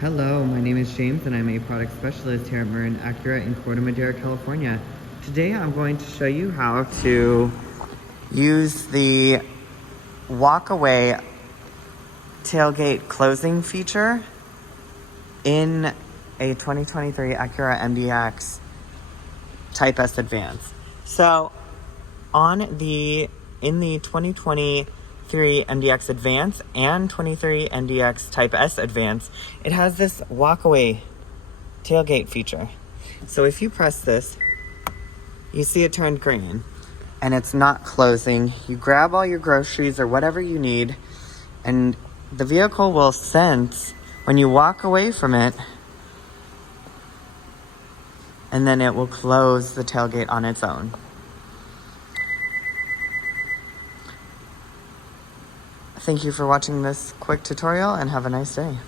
Hello, my name is James and I'm a product specialist here at Marin Acura in Corte Madera, California. Today I'm going to show you how to use the Walk Away Tailgate closing feature in a 2023 Acura MDX Type S Advance. So in the 2023 MDX Advance and 23 MDX Type S Advance, it has this walk-away tailgate feature. So if you press this, you see it turned green and it's not closing. You grab all your groceries or whatever you need and the vehicle will sense when you walk away from it, and then it will close the tailgate on its own. Thank you for watching this quick tutorial and have a nice day.